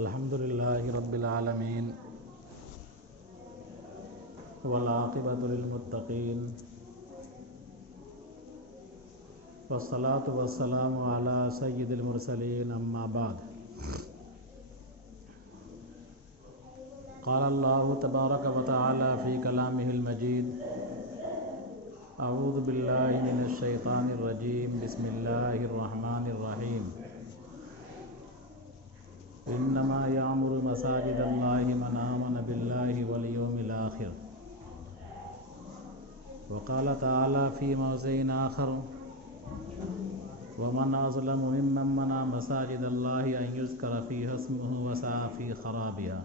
الحمد لله رب العالمين والعاقبة للمتقين والصلاة والسلام على سيد المرسلين أما بعد قال الله تبارك وتعالى في كلامه المجيد أعوذ بالله من الشيطان الرجيم بسم الله الرحمن الرحيم إنما يعمر مساجد الله من آمن بالله واليوم الآخر وقال تعالى في موضع آخر ومن أظلم ممن منع مساجد الله أن يذكر فيها اسمه وسعى في خرابها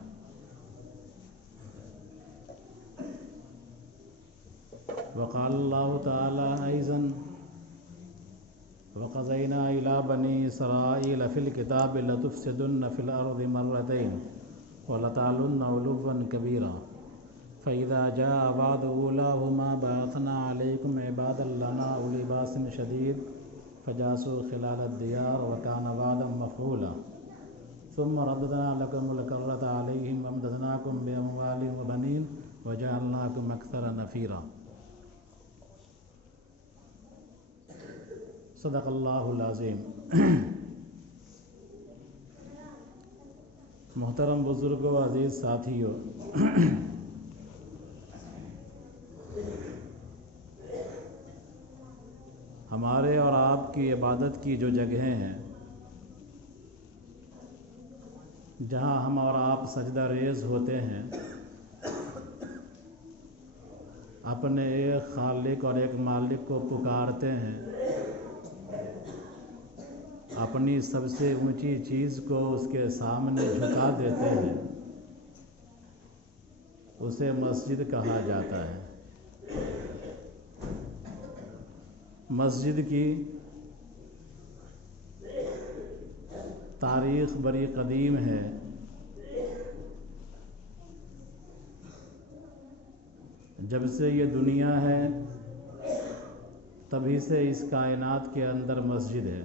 وقال الله تعالى أيضا وقضينا إلى بني إسرائيل في الكتاب لتفسدن في الأرض مرتين ولتعلن علوا كبيرا فإذا جاء وعد أولاهما بعثنا عليكم عبادا لنا أولي بأس شديد فجاسوا خلال الديار وكان وعدا مفعولا ثم رددنا لكم الكرة عليهم وامددناكم بأموال وبنين وجعلناكم أكثر نفيرا صدق اللہ العظیم۔ محترم بزرگوں، عزیز ساتھیوں، ہمارے اور آپ کی عبادت کی جو جگہیں ہیں جہاں ہم اور آپ سجدہ ریز ہوتے ہیں، اپنے ایک خالق اور ایک مالک کو پکارتے ہیں، اپنی سب سے اونچی چیز کو اس کے سامنے جھکا دیتے ہیں، اسے مسجد کہا جاتا ہے۔ مسجد کی تاریخ بڑی قدیم ہے۔ جب سے یہ دنیا ہے تبھی سے اس کائنات کے اندر مسجد ہے،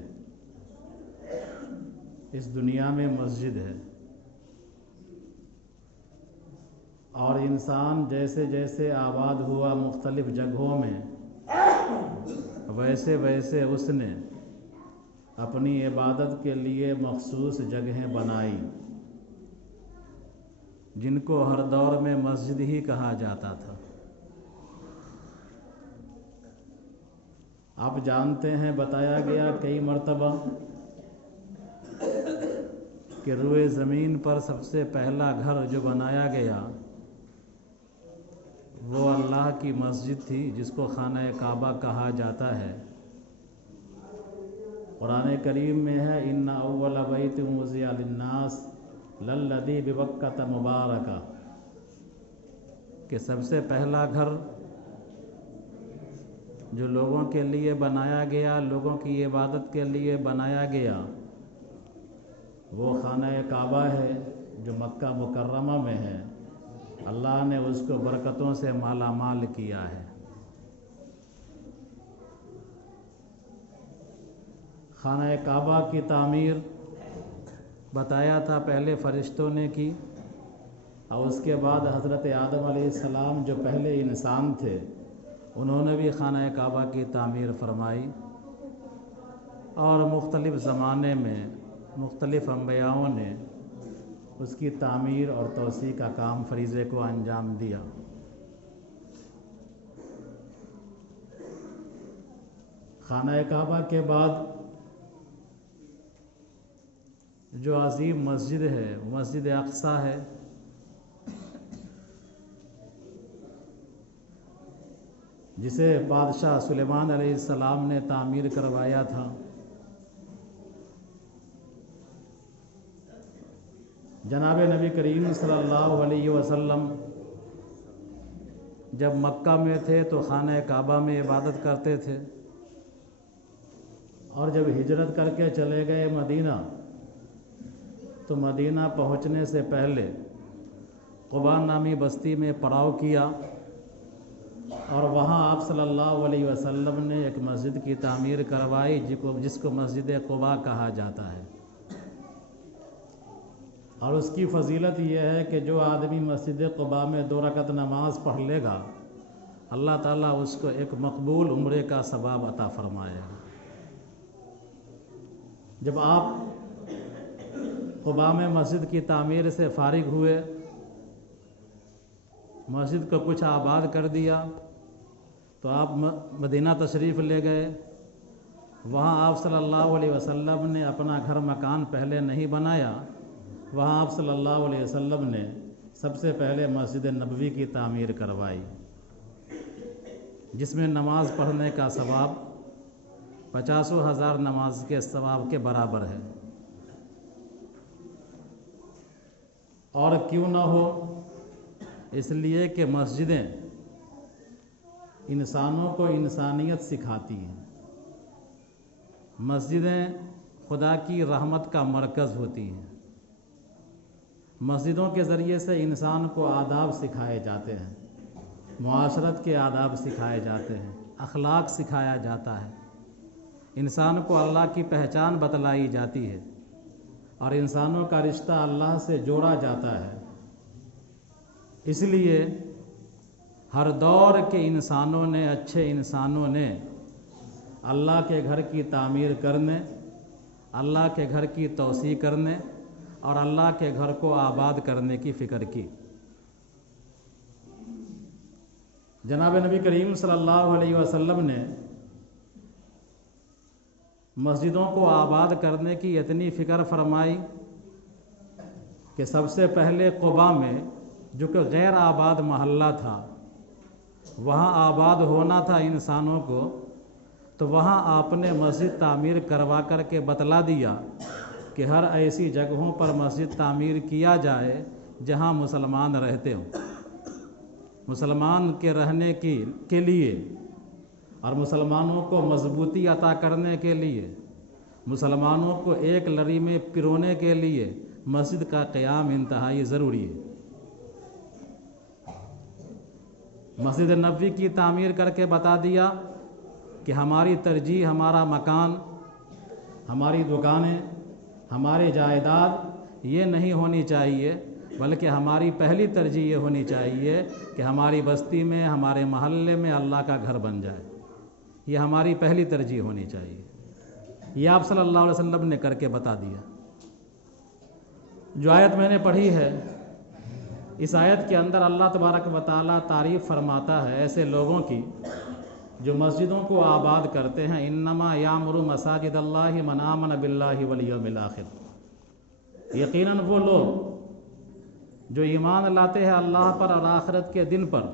اس دنیا میں مسجد ہے، اور انسان جیسے جیسے آباد ہوا مختلف جگہوں میں، ویسے ویسے اس نے اپنی عبادت کے لیے مخصوص جگہیں بنائی، جن کو ہر دور میں مسجد ہی کہا جاتا تھا۔ آپ جانتے ہیں، بتایا گیا کئی مرتبہ کہ روئے زمین پر سب سے پہلا گھر جو بنایا گیا وہ اللہ کی مسجد تھی، جس کو خانہ کعبہ کہا جاتا ہے۔ قرآن کریم میں ہے ان اول بیت وضع للناس للذی ببکۃ مبارکہ، کہ سب سے پہلا گھر جو لوگوں کے لیے بنایا گیا، لوگوں کی عبادت کے لیے بنایا گیا، وہ خانہ کعبہ ہے جو مکہ مکرمہ میں ہے۔ اللہ نے اس کو برکتوں سے مالا مال کیا ہے۔ خانہ کعبہ کی تعمیر بتایا تھا پہلے فرشتوں نے کی، اور اس کے بعد حضرت آدم علیہ السلام جو پہلے انسان تھے انہوں نے بھی خانہ کعبہ کی تعمیر فرمائی، اور مختلف زمانے میں مختلف انبیاؤں نے اس کی تعمیر اور توسیع کا کام، فریضے کو انجام دیا۔ خانہ کعبہ کے بعد جو عظیم مسجد ہے مسجد اقصیٰ ہے، جسے بادشاہ سلیمان علیہ السلام نے تعمیر کروایا تھا۔ جناب نبی کریم صلی اللہ علیہ وسلم جب مکہ میں تھے تو خانہ کعبہ میں عبادت کرتے تھے، اور جب ہجرت کر کے چلے گئے مدینہ تو مدینہ پہنچنے سے پہلے قباء نامی بستی میں پڑاؤ کیا، اور وہاں آپ صلی اللہ علیہ وسلم نے ایک مسجد کی تعمیر کروائی جس کو مسجد قباء کہا جاتا ہے۔ اور اس کی فضیلت یہ ہے کہ جو آدمی مسجد قباء میں 2 رکعت نماز پڑھ لے گا اللہ تعالیٰ اس کو ایک مقبول عمرے کا ثواب عطا فرمائے گا۔ جب آپ قباء میں مسجد کی تعمیر سے فارغ ہوئے، مسجد کو کچھ آباد کر دیا، تو آپ مدینہ تشریف لے گئے۔ وہاں آپ صلی اللہ علیہ وسلم نے اپنا گھر مکان پہلے نہیں بنایا، وہاں آپ صلی اللہ علیہ وسلم نے سب سے پہلے مسجد نبوی کی تعمیر کروائی، جس میں نماز پڑھنے کا ثواب 50,000 نماز کے ثواب کے برابر ہے۔ اور کیوں نہ ہو، اس لیے کہ مسجدیں انسانوں کو انسانیت سکھاتی ہیں، مسجدیں خدا کی رحمت کا مرکز ہوتی ہیں، مسجدوں کے ذریعے سے انسان کو آداب سکھائے جاتے ہیں، معاشرت کے آداب سکھائے جاتے ہیں، اخلاق سکھایا جاتا ہے، انسان کو اللہ کی پہچان بتلائی جاتی ہے، اور انسانوں کا رشتہ اللہ سے جوڑا جاتا ہے۔ اس لیے ہر دور کے انسانوں نے، اچھے انسانوں نے اللہ کے گھر کی تعمیر کرنے، اللہ کے گھر کی توسیع کرنے اور اللہ کے گھر کو آباد کرنے کی فکر کی۔ جناب نبی کریم صلی اللہ علیہ وسلم نے مسجدوں کو آباد کرنے کی اتنی فکر فرمائی کہ سب سے پہلے قباء میں، جو کہ غیر آباد محلہ تھا، وہاں آباد ہونا تھا انسانوں کو، تو وہاں آپ نے مسجد تعمیر کروا کر کے بتلا دیا کہ ہر ایسی جگہوں پر مسجد تعمیر کیا جائے جہاں مسلمان رہتے ہوں، مسلمان کے رہنے کے لیے اور مسلمانوں کو مضبوطی عطا کرنے کے لیے، مسلمانوں کو ایک لڑی میں پرونے کے لیے مسجد کا قیام انتہائی ضروری ہے۔ مسجد نبوی کی تعمیر کر کے بتا دیا کہ ہماری ترجیح، ہمارا مکان، ہماری دکانیں، ہماری جائیداد یہ نہیں ہونی چاہیے، بلکہ ہماری پہلی ترجیح یہ ہونی چاہیے کہ ہماری بستی میں، ہمارے محلے میں اللہ کا گھر بن جائے، یہ ہماری پہلی ترجیح ہونی چاہیے۔ یہ آپ صلی اللہ علیہ وسلم نے کر کے بتا دیا۔ جو آیت میں نے پڑھی ہے، اس آیت کے اندر اللہ تبارک و تعالیٰ تعریف فرماتا ہے ایسے لوگوں کی جو مسجدوں کو آباد کرتے ہیں۔ انما یامر مساجد اللہ من آمن باللہ والیوم الآخر، یقیناً وہ لوگ جو ایمان لاتے ہیں اللہ پر اور آخرت کے دن پر،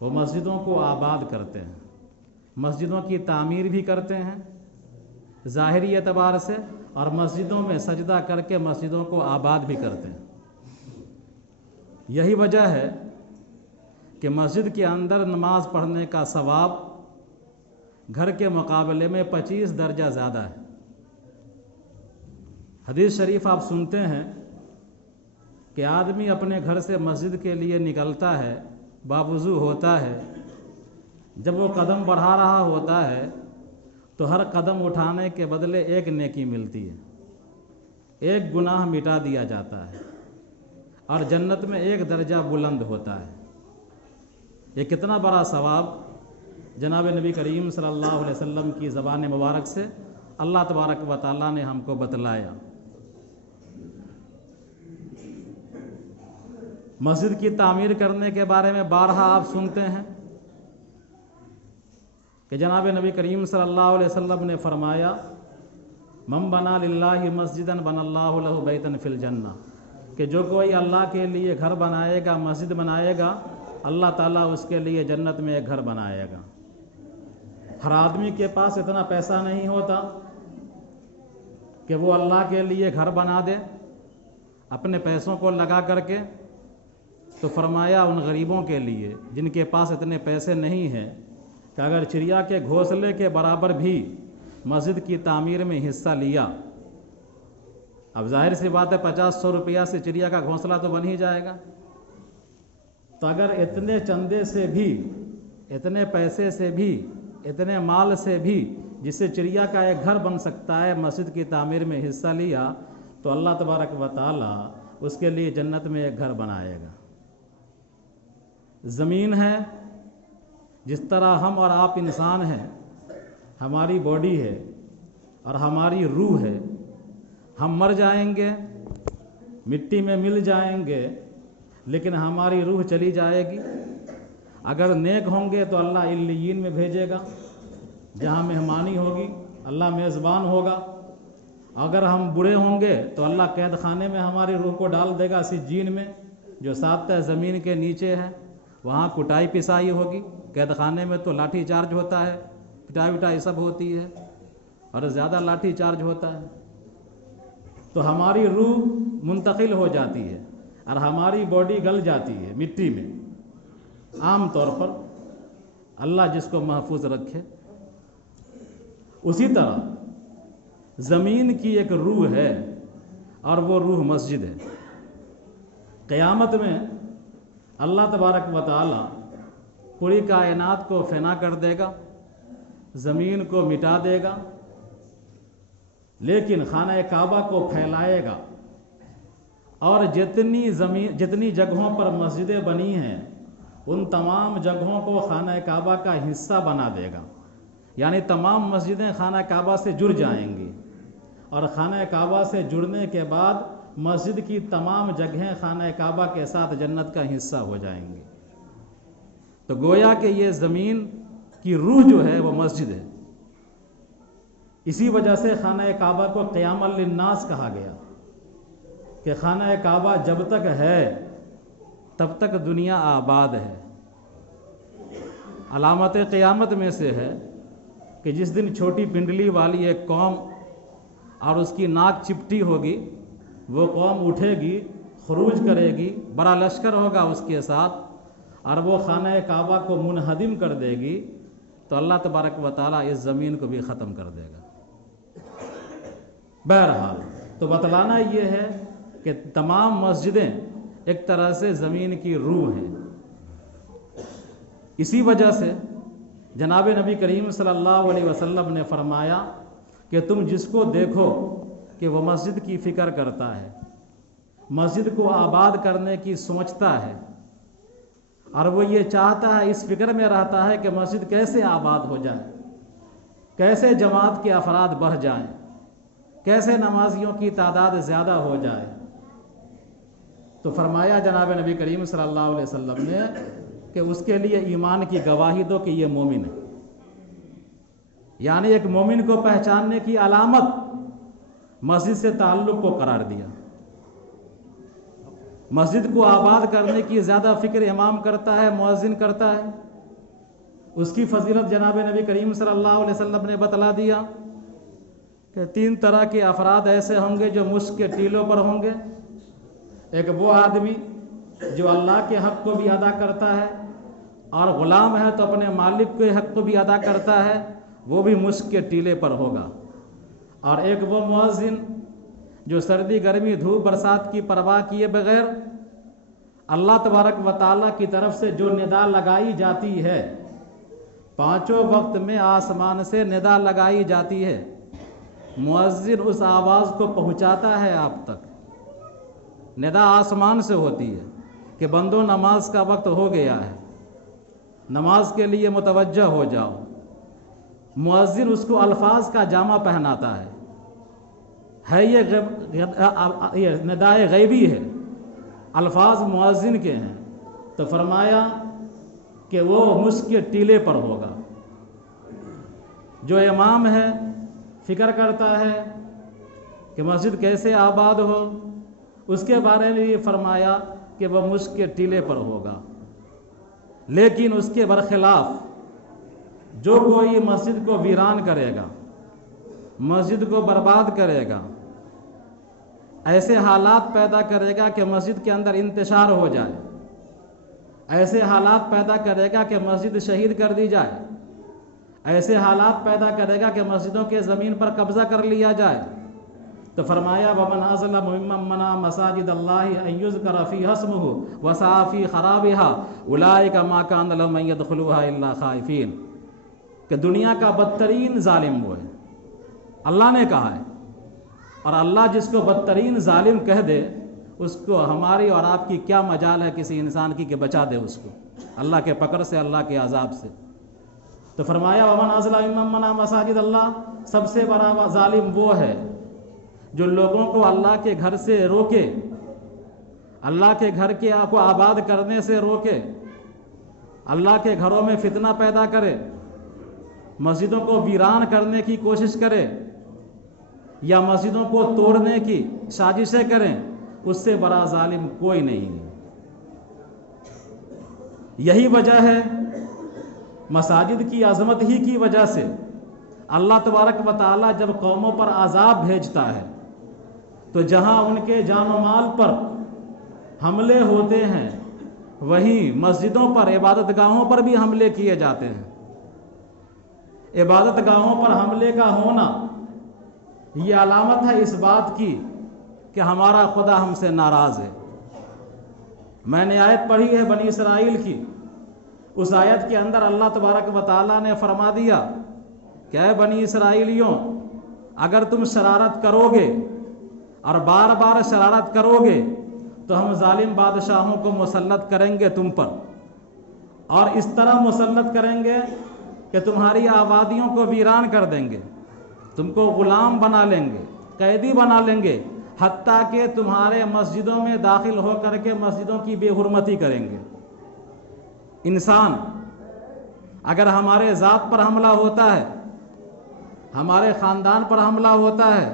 وہ مسجدوں کو آباد کرتے ہیں، مسجدوں کی تعمیر بھی کرتے ہیں ظاہری اعتبار سے، اور مسجدوں میں سجدہ کر کے مسجدوں کو آباد بھی کرتے ہیں۔ یہی وجہ ہے کہ مسجد کے اندر نماز پڑھنے کا ثواب گھر کے مقابلے میں 25 درجہ زیادہ ہے۔ حدیث شریف آپ سنتے ہیں کہ آدمی اپنے گھر سے مسجد کے لیے نکلتا ہے، باوضو ہوتا ہے، جب وہ قدم بڑھا رہا ہوتا ہے تو ہر قدم اٹھانے کے بدلے ایک نیکی ملتی ہے، ایک گناہ مٹا دیا جاتا ہے، اور جنت میں ایک درجہ بلند ہوتا ہے۔ یہ کتنا بڑا ثواب جناب نبی کریم صلی اللہ علیہ وسلم کی زبان مبارک سے اللہ تبارک و تعالیٰ نے ہم کو بتلایا۔ مسجد کی تعمیر کرنے کے بارے میں بارہا آپ سنتے ہیں کہ جناب نبی کریم صلی اللہ علیہ وسلم نے فرمایا، من بنا للہ مسجدا بنا اللہ لہ بیتا فی الجنہ، کہ جو کوئی اللہ کے لیے گھر بنائے گا، مسجد بنائے گا، اللہ تعالیٰ اس کے لیے جنت میں ایک گھر بنائے گا۔ ہر آدمی کے پاس اتنا پیسہ نہیں ہوتا کہ وہ اللہ کے لیے گھر بنا دے اپنے پیسوں کو لگا کر کے، تو فرمایا ان غریبوں کے لیے جن کے پاس اتنے پیسے نہیں ہیں کہ اگر چڑیا کے گھونسلے کے برابر بھی مسجد کی تعمیر میں حصہ لیا، اب ظاہر سی بات ہے 50-100 روپیہ سے چڑیا کا گھونسلہ تو بن ہی جائے گا، تو اگر اتنے چندے سے بھی، اتنے پیسے سے بھی، اتنے مال سے بھی جس سے چڑیا کا ایک گھر بن سکتا ہے، مسجد کی تعمیر میں حصہ لیا، تو اللہ تبارک و تعالی اس کے لیے جنت میں ایک گھر بنائے گا۔ زمین ہے، جس طرح ہم اور آپ انسان ہیں، ہماری باڈی ہے اور ہماری روح ہے، ہم مر جائیں گے، مٹی میں مل جائیں گے، لیکن ہماری روح چلی جائے گی۔ اگر نیک ہوں گے تو اللہ علیین میں بھیجے گا، جہاں مہمانی ہوگی، اللہ میزبان ہوگا۔ اگر ہم برے ہوں گے تو اللہ قید خانے میں ہماری روح کو ڈال دے گا، سجین میں، جو 7 تہ زمین کے نیچے ہے۔ وہاں کٹائی پسائی ہوگی۔ قید خانے میں تو لاٹھی چارج ہوتا ہے، پٹائی وٹائی سب ہوتی ہے، اور زیادہ لاٹھی چارج ہوتا ہے۔ تو ہماری روح منتقل ہو جاتی ہے اور ہماری باڈی گل جاتی ہے مٹی میں، عام طور پر، اللہ جس کو محفوظ رکھے۔ اسی طرح زمین کی ایک روح ہے، اور وہ روح مسجد ہے۔ قیامت میں اللہ تبارک و تعالی پوری کائنات کو فنا کر دے گا، زمین کو مٹا دے گا، لیکن خانہ کعبہ کو پھیلائے گا، اور جتنی جگہوں پر مسجدیں بنی ہیں ان تمام جگہوں کو خانہ کعبہ کا حصہ بنا دے گا۔ یعنی تمام مسجدیں خانہ کعبہ سے جڑ جائیں گی، اور خانہ کعبہ سے جڑنے کے بعد مسجد کی تمام جگہیں خانہ کعبہ کے ساتھ جنت کا حصہ ہو جائیں گی۔ تو گویا کہ یہ زمین کی روح جو ہے وہ مسجد ہے۔ اسی وجہ سے خانہ کعبہ کو قیام للناس کہا گیا، کہ خانہ کعبہ جب تک ہے تب تک دنیا آباد ہے۔ علامت قیامت میں سے ہے کہ جس دن چھوٹی پنڈلی والی ایک قوم اور اس کی ناک چپٹی ہوگی، وہ قوم اٹھے گی، خروج کرے گی، بڑا لشکر ہوگا اس کے ساتھ، اور وہ خانہ کعبہ کو منہدم کر دے گی، تو اللہ تبارک و تعالیٰ اس زمین کو بھی ختم کر دے گا۔ بہرحال تو بتلانا یہ ہے کہ تمام مسجدیں ایک طرح سے زمین کی روح ہیں۔ اسی وجہ سے جناب نبی کریم صلی اللہ علیہ وسلم نے فرمایا کہ تم جس کو دیکھو کہ وہ مسجد کی فکر کرتا ہے، مسجد کو آباد کرنے کی سوچتا ہے، اور وہ یہ چاہتا ہے، اس فکر میں رہتا ہے کہ مسجد کیسے آباد ہو جائے، کیسے جماعت کے افراد بڑھ جائیں، کیسے نمازیوں کی تعداد زیادہ ہو جائے، تو فرمایا جناب نبی کریم صلی اللہ علیہ وسلم نے کہ اس کے لیے ایمان کی گواہی دو کہ یہ مومن ہے۔ یعنی ایک مومن کو پہچاننے کی علامت مسجد سے تعلق کو قرار دیا۔ مسجد کو آباد کرنے کی زیادہ فکر امام کرتا ہے، مؤذن کرتا ہے۔ اس کی فضیلت جناب نبی کریم صلی اللہ علیہ وسلم نے بتلا دیا کہ 3 طرح کے افراد ایسے ہوں گے جو مشک کے ٹیلوں پر ہوں گے۔ ایک وہ آدمی جو اللہ کے حق کو بھی ادا کرتا ہے، اور غلام ہے تو اپنے مالک کے حق کو بھی ادا کرتا ہے، وہ بھی مشک کے ٹیلے پر ہوگا۔ اور ایک وہ مؤذن جو سردی گرمی دھوپ برسات کی پرواہ کیے بغیر اللہ تبارک و تعالیٰ کی طرف سے جو ندا لگائی جاتی ہے، 5 وقت میں آسمان سے ندا لگائی جاتی ہے، مؤذن اس آواز کو پہنچاتا ہے آپ تک۔ ندا آسمان سے ہوتی ہے کہ بندو نماز کا وقت ہو گیا ہے، نماز کے لیے متوجہ ہو جاؤ۔ مؤذن اس کو الفاظ کا جامہ پہناتا ہے یہ ندائے غیبی ہے، الفاظ مؤذن کے ہیں۔ تو فرمایا کہ وہ مشک کے ٹیلے پر ہوگا۔ جو امام ہے فکر کرتا ہے کہ مسجد کیسے آباد ہو، اس کے بارے میں یہ فرمایا کہ وہ مشک کے ٹیلے پر ہوگا۔ لیکن اس کے برخلاف جو کوئی مسجد کو ویران کرے گا، مسجد کو برباد کرے گا، ایسے حالات پیدا کرے گا کہ مسجد کے اندر انتشار ہو جائے، ایسے حالات پیدا کرے گا کہ مسجد شہید کر دی جائے، ایسے حالات پیدا کرے گا کہ مسجدوں کے زمین پر قبضہ کر لیا جائے، تو فرمایا وَمَنْ أَظْلَمُ مِمَّن مَنَعَ مَسَاجِدَ اللَّهِ أَن يُذْكَرَ فِيهَا اسْمُهُ وَسَعَىٰ فِي خَرَابِهَا أُولَٰئِكَ مَا كَانَ لَهُمْ أَن يَدْخُلُوهَا إِلَّا خَائِفِينَ کہ دنیا کا بدترین ظالم وہ ہے، اللہ نے کہا ہے، اور اللہ جس کو بدترین ظالم کہہ دے اس کو ہماری اور آپ کی کیا مجال ہے کسی انسان کی کہ بچا دے اس کو اللہ کے پکڑ سے، اللہ کے عذاب سے۔ تو فرمایا ومن اظلم ممن منع مساجد اللہ، سب سے بڑا ظالم وہ ہے جو لوگوں کو اللہ کے گھر سے روکے، اللہ کے گھر کے کو آباد کرنے سے روکے، اللہ کے گھروں میں فتنہ پیدا کرے، مسجدوں کو ویران کرنے کی کوشش کرے یا مسجدوں کو توڑنے کی سازشیں کریں، اس سے بڑا ظالم کوئی نہیں۔ یہی وجہ ہے مساجد کی عظمت ہی کی وجہ سے اللہ تبارک و تعالیٰ جب قوموں پر عذاب بھیجتا ہے تو جہاں ان کے جان و مال پر حملے ہوتے ہیں وہیں مسجدوں پر، عبادت گاہوں پر بھی حملے کیے جاتے ہیں۔ عبادت گاہوں پر حملے کا ہونا یہ علامت ہے اس بات کی کہ ہمارا خدا ہم سے ناراض ہے۔ میں نے آیت پڑھی ہے بنی اسرائیل کی، اس آیت کے اندر اللہ تبارک و تعالیٰ نے فرما دیا کہ اے بنی اسرائیلیوں، اگر تم شرارت کرو گے اور بار بار شرارت کرو گے تو ہم ظالم بادشاہوں کو مسلط کریں گے تم پر، اور اس طرح مسلط کریں گے کہ تمہاری آبادیوں کو ویران کر دیں گے، تم کو غلام بنا لیں گے، قیدی بنا لیں گے، حتیٰ کہ تمہارے مسجدوں میں داخل ہو کر کے مسجدوں کی بے حرمتی کریں گے۔ انسان اگر ہمارے ذات پر حملہ ہوتا ہے، ہمارے خاندان پر حملہ ہوتا ہے،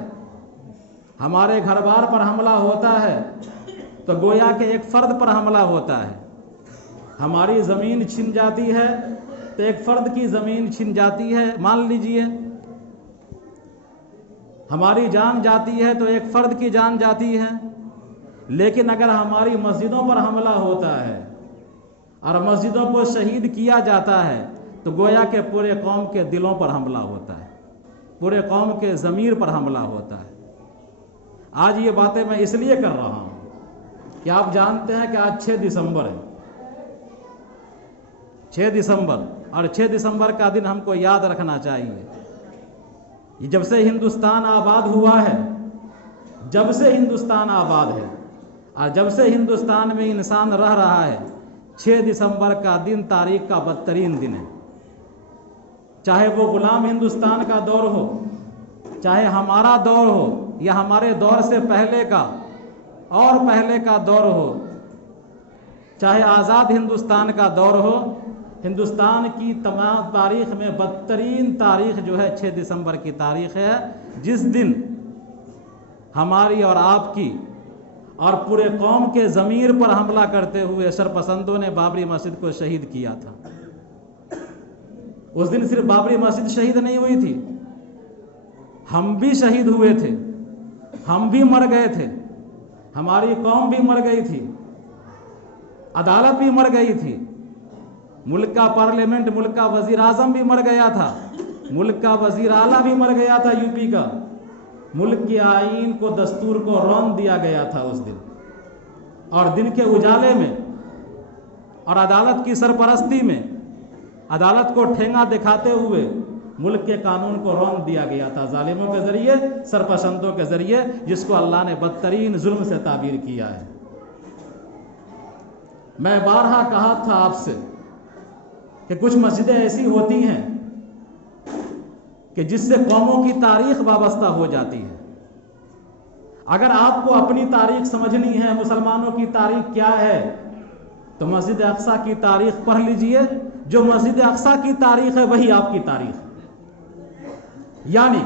ہمارے گھر بار پر حملہ ہوتا ہے تو گویا کہ ایک فرد پر حملہ ہوتا ہے۔ ہماری زمین چھن جاتی ہے تو ایک فرد کی زمین چھن جاتی ہے، مان لیجئے ہماری جان جاتی ہے تو ایک فرد کی جان جاتی ہے۔ لیکن اگر ہماری مسجدوں پر حملہ ہوتا ہے اور مسجدوں کو شہید کیا جاتا ہے تو گویا کہ پورے قوم کے دلوں پر حملہ ہوتا ہے، پورے قوم کے ضمیر پر حملہ ہوتا ہے۔ آج یہ باتیں میں اس لیے کر رہا ہوں کہ آپ جانتے ہیں کہ آج 6 دسمبر ہے، 6 دسمبر، اور 6 دسمبر کا دن ہم کو یاد رکھنا چاہیے۔ یہ جب سے ہندوستان آباد ہوا ہے، جب سے ہندوستان آباد ہے اور جب سے ہندوستان میں انسان رہ رہا ہے، 6 دسمبر کا دن تاریخ کا بدترین دن ہے۔ چاہے وہ غلام ہندوستان کا دور ہو، چاہے ہمارا دور ہو یا ہمارے دور سے پہلے کا اور پہلے کا دور ہو، چاہے آزاد ہندوستان کا دور ہو، ہندوستان کی تمام تاریخ میں بدترین تاریخ جو ہے 6 دسمبر کی تاریخ ہے، جس دن ہماری اور آپ کی اور پورے قوم کے ضمیر پر حملہ کرتے ہوئے شرپسندوں نے بابری مسجد کو شہید کیا تھا۔ اس دن صرف بابری مسجد شہید نہیں ہوئی تھی، ہم بھی شہید ہوئے تھے، ہم بھی مر گئے تھے، ہماری قوم بھی مر گئی تھی، عدالت بھی مر گئی تھی، ملک کا پارلیمنٹ، ملک کا وزیر اعظم بھی مر گیا تھا، ملک کا وزیر اعلیٰ بھی مر گیا تھا یو پی کا، ملک کے آئین کو، دستور کو رون دیا گیا تھا اس دن، اور دن کے اجالے میں اور عدالت کی سرپرستی میں، عدالت کو ٹھینگا دکھاتے ہوئے ملک کے قانون کو رون دیا گیا تھا ظالموں کے ذریعے، سرپسندوں کے ذریعے، جس کو اللہ نے بدترین ظلم سے تعبیر کیا ہے۔ میں بارہا کہا تھا آپ سے کہ کچھ مسجدیں ایسی ہوتی ہیں کہ جس سے قوموں کی تاریخ وابستہ ہو جاتی ہے۔ اگر آپ کو اپنی تاریخ سمجھنی ہے، مسلمانوں کی تاریخ کیا ہے، تو مسجد اقصیٰ کی تاریخ پڑھ لیجئے۔ جو مسجد اقصیٰ کی تاریخ ہے وہی آپ کی تاریخ ہے۔ یعنی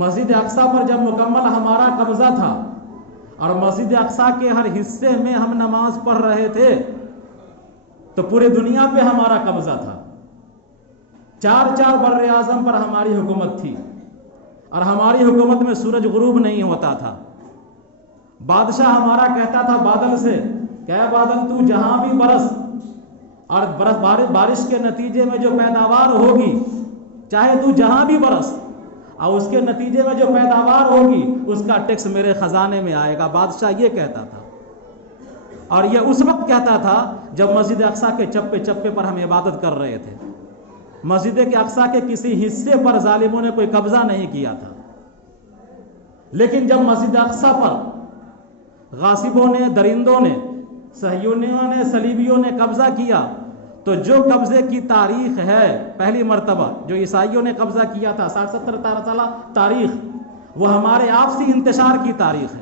مسجد اقصیٰ پر جب مکمل ہمارا قبضہ تھا اور مسجد اقصیٰ کے ہر حصے میں ہم نماز پڑھ رہے تھے تو پورے دنیا پہ ہمارا قبضہ تھا۔ 4 بر اعظم پر ہماری حکومت تھی اور ہماری حکومت میں سورج غروب نہیں ہوتا تھا۔ بادشاہ ہمارا کہتا تھا بادل سے کہ اے بادل تو جہاں بھی برس، اور بارش کے نتیجے میں جو پیداوار ہوگی، چاہے تو جہاں بھی برس، اور اس کے نتیجے میں جو پیداوار ہوگی اس کا ٹیکس میرے خزانے میں آئے گا۔ بادشاہ یہ کہتا تھا، اور یہ اس وقت کہتا تھا جب مسجد اقصیٰ کے چپے چپے پر ہم عبادت کر رہے تھے۔ مسجد کے اقصیٰ کے کسی حصے پر ظالموں نے کوئی قبضہ نہیں کیا تھا، لیکن جب مسجد اقصیٰ پر غاصبوں نے، درندوں نے، صہیونیوں نے، صلیبیوں نے قبضہ کیا، تو جو قبضے کی تاریخ ہے پہلی مرتبہ جو عیسائیوں نے قبضہ کیا تھا 60-70 سال تاریخ، وہ ہمارے آپسی انتشار کی تاریخ ہے۔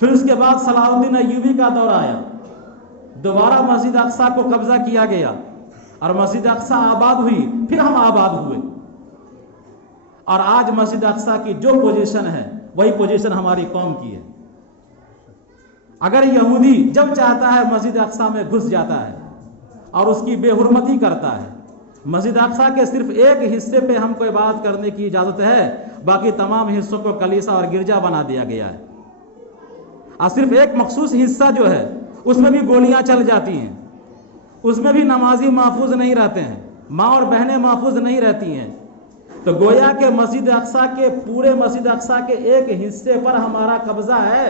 پھر اس کے بعد صلاح الدین ایوبی کا دور آیا، دوبارہ مسجد اقصیٰ کو قبضہ کیا گیا اور مسجد اقصیٰ آباد ہوئی، پھر ہم آباد ہوئے، اور آج مسجد اقصیٰ کی جو پوزیشن ہے وہی پوزیشن ہماری قوم کی ہے۔ اگر یہودی جب چاہتا ہے مسجد اقصیٰ میں گھس جاتا ہے اور اس کی بے حرمتی کرتا ہے۔ مسجد اقصیٰ کے صرف ایک حصے پہ ہم کو عبادت کرنے کی اجازت ہے، باقی تمام حصوں کو کلیسا اور گرجا بنا دیا گیا ہے، اور صرف ایک مخصوص حصہ جو ہے اس میں بھی گولیاں چل جاتی ہیں، اس میں بھی نمازی محفوظ نہیں رہتے ہیں، ماں اور بہنیں محفوظ نہیں رہتی ہیں۔ تو گویا کہ مسجد اقصیٰ کے پورے مسجد اقصیٰ کے ایک حصے پر ہمارا قبضہ ہے،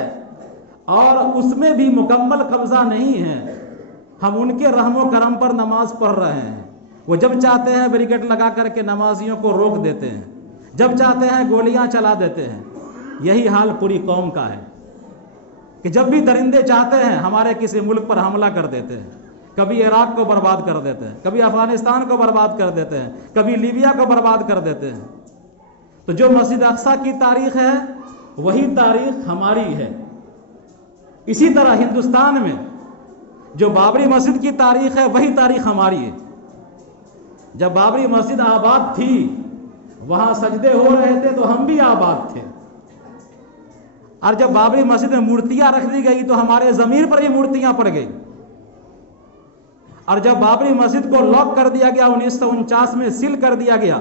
اور اس میں بھی مکمل قبضہ نہیں ہے۔ ہم ان کے رحم و کرم پر نماز پڑھ رہے ہیں، وہ جب چاہتے ہیں بیریکیڈ لگا کر کے نمازیوں کو روک دیتے ہیں، جب چاہتے ہیں گولیاں چلا دیتے ہیں۔ یہی حال پوری قوم کا ہے کہ جب بھی درندے چاہتے ہیں ہمارے کسی ملک پر حملہ کر دیتے ہیں، کبھی عراق کو برباد کر دیتے ہیں، کبھی افغانستان کو برباد کر دیتے ہیں، کبھی لیبیا کو برباد کر دیتے ہیں۔ تو جو مسجد اقصیٰ کی تاریخ ہے وہی تاریخ ہماری ہے۔ اسی طرح ہندوستان میں جو بابری مسجد کی تاریخ ہے وہی تاریخ ہماری ہے۔ جب بابری مسجد آباد تھی، وہاں سجدے ہو رہے تھے تو ہم بھی آباد تھے، اور جب بابری مسجد میں مورتیاں رکھ دی گئی تو ہمارے ضمیر پر ہی مورتیاں پڑ گئی، اور جب بابری مسجد کو لاک کر دیا گیا 1949 میں سیل کر دیا گیا،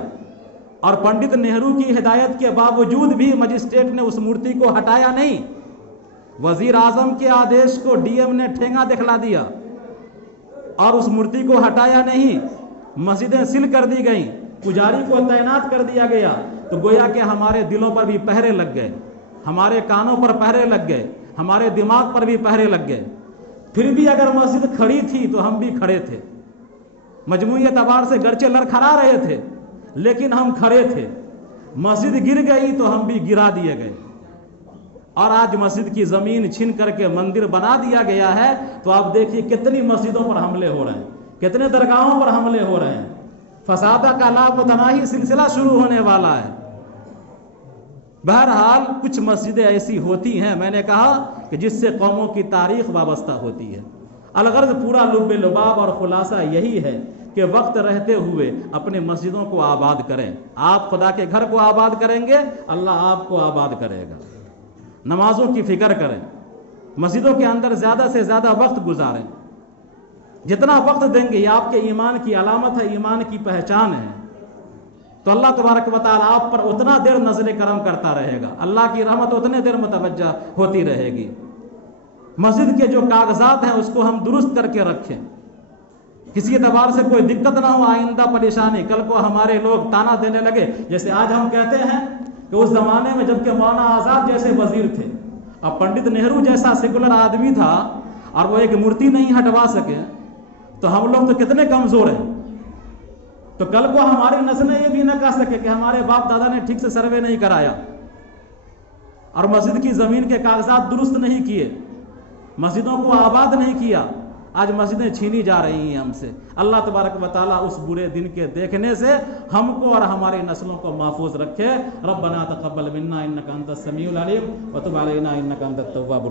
اور پنڈت نہرو کی ہدایت کے باوجود بھی مجسٹریٹ نے اس مورتی کو ہٹایا نہیں، وزیر اعظم کے آدیش کو ڈی ایم نے ٹھینگا دکھلا دیا اور اس مورتی کو ہٹایا نہیں، مسجدیں سیل کر دی گئیں، پجاری کو تعینات کر دیا گیا، تو گویا کہ ہمارے دلوں پر بھی پہرے لگ گئے، ہمارے کانوں پر پہرے لگ گئے، ہمارے دماغ پر بھی پہرے لگ گئے۔ پھر بھی اگر مسجد کھڑی تھی تو ہم بھی کھڑے تھے، مجموعی اعتبار سے گرچہ لڑکھڑا رہے تھے لیکن ہم کھڑے تھے۔ مسجد گر گئی تو ہم بھی گرا دیے گئے، اور آج مسجد کی زمین چھین کر کے مندر بنا دیا گیا ہے، تو آپ دیکھیے کتنی مسجدوں پر حملے ہو رہے ہیں، کتنے درگاہوں پر حملے ہو رہے ہیں۔ فسادہ کا لا متناہی سلسلہ شروع ہونے والا ہے۔ بہرحال کچھ مسجدیں ایسی ہوتی ہیں، میں نے کہا کہ جس سے قوموں کی تاریخ وابستہ ہوتی ہے۔ الغرض پورا لب لباب اور خلاصہ یہی ہے کہ وقت رہتے ہوئے اپنے مسجدوں کو آباد کریں۔ آپ خدا کے گھر کو آباد کریں گے، اللہ آپ کو آباد کرے گا۔ نمازوں کی فکر کریں، مسجدوں کے اندر زیادہ سے زیادہ وقت گزاریں، جتنا وقت دیں گے یہ آپ کے ایمان کی علامت ہے، ایمان کی پہچان ہے، تو اللہ تبارک و تعالیٰ آپ پر اتنا دیر نظر کرم کرتا رہے گا، اللہ کی رحمت اتنے دیر متوجہ ہوتی رہے گی۔ مسجد کے جو کاغذات ہیں اس کو ہم درست کر کے رکھیں، کسی اعتبار سے کوئی دقت نہ ہو، آئندہ پریشانی، کل کو ہمارے لوگ تانا دینے لگے، جیسے آج ہم کہتے ہیں کہ اس زمانے میں جب کہ مولانا آزاد جیسے وزیر تھے اور پنڈت نہرو جیسا سیکولر آدمی تھا اور وہ ایک مورتی نہیں ہٹوا سکے، تو ہم لوگ تو کتنے کمزور ہیں۔ تو کل کو ہماری نسلیں یہ بھی نہ کہہ سکے کہ ہمارے باپ دادا نے ٹھیک سے سروے نہیں کرایا اور مسجد کی زمین کے کاغذات درست نہیں کیے، مسجدوں کو آباد نہیں کیا، آج مسجدیں چھینی جا رہی ہیں ہم سے۔ اللہ تبارک و تعالیٰ اس برے دن کے دیکھنے سے ہم کو اور ہماری نسلوں کو محفوظ رکھے۔ ربنا تقبل منا انک انت السمیع العلیم وتب علینا انک انت التواب